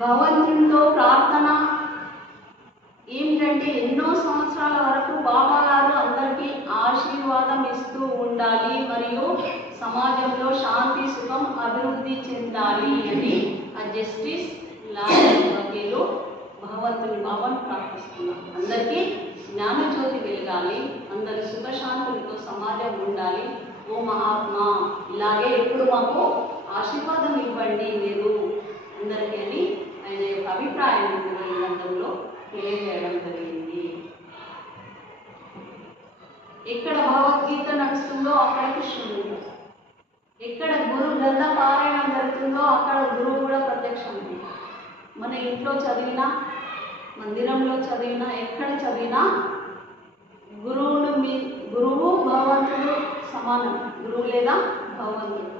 భగవంతునితో ప్రార్థన ఏమిటంటే ఎన్నో సంవత్సరాల వరకు బాబా గారు అందరికీ ఆశీర్వాదం ఇస్తూ ఉండాలి మరియు సమాజంలో శాంతి సుఖం అభివృద్ధి చెందాలి అని ఆ జస్టిస్ లాయర్ వకీలు భగవంతుని బాబాను ప్రార్థిస్తున్నారు. అందరికీ జ్ఞానజ్యోతి వెలగాలి, అందరి సుఖశాంతులతో సమాజం ఉండాలి. ఓ మహాత్మా ఇలాగే ఎప్పుడు మాకు ఆశీర్వాదం ఇవ్వండి మీరు అందరికీ అని ఆయన యొక్క అభిప్రాయం గ్రంథంలో తెలియజేయడం జరిగింది. ఎక్కడ భగవద్గీత నడుస్తుందో అక్కడ కృష్ణుడు, ఎక్కడ గురు గ్రంథ పారాయణం జరుగుతుందో అక్కడ గురువు కూడా ప్రత్యక్షమైంది. మన ఇంట్లో చదివినా, మందిరంలో చదివినా, ఎక్కడ చదివినా గురువు భగవంతుడు సమానం. గురువు లేదా భగవంతుడు.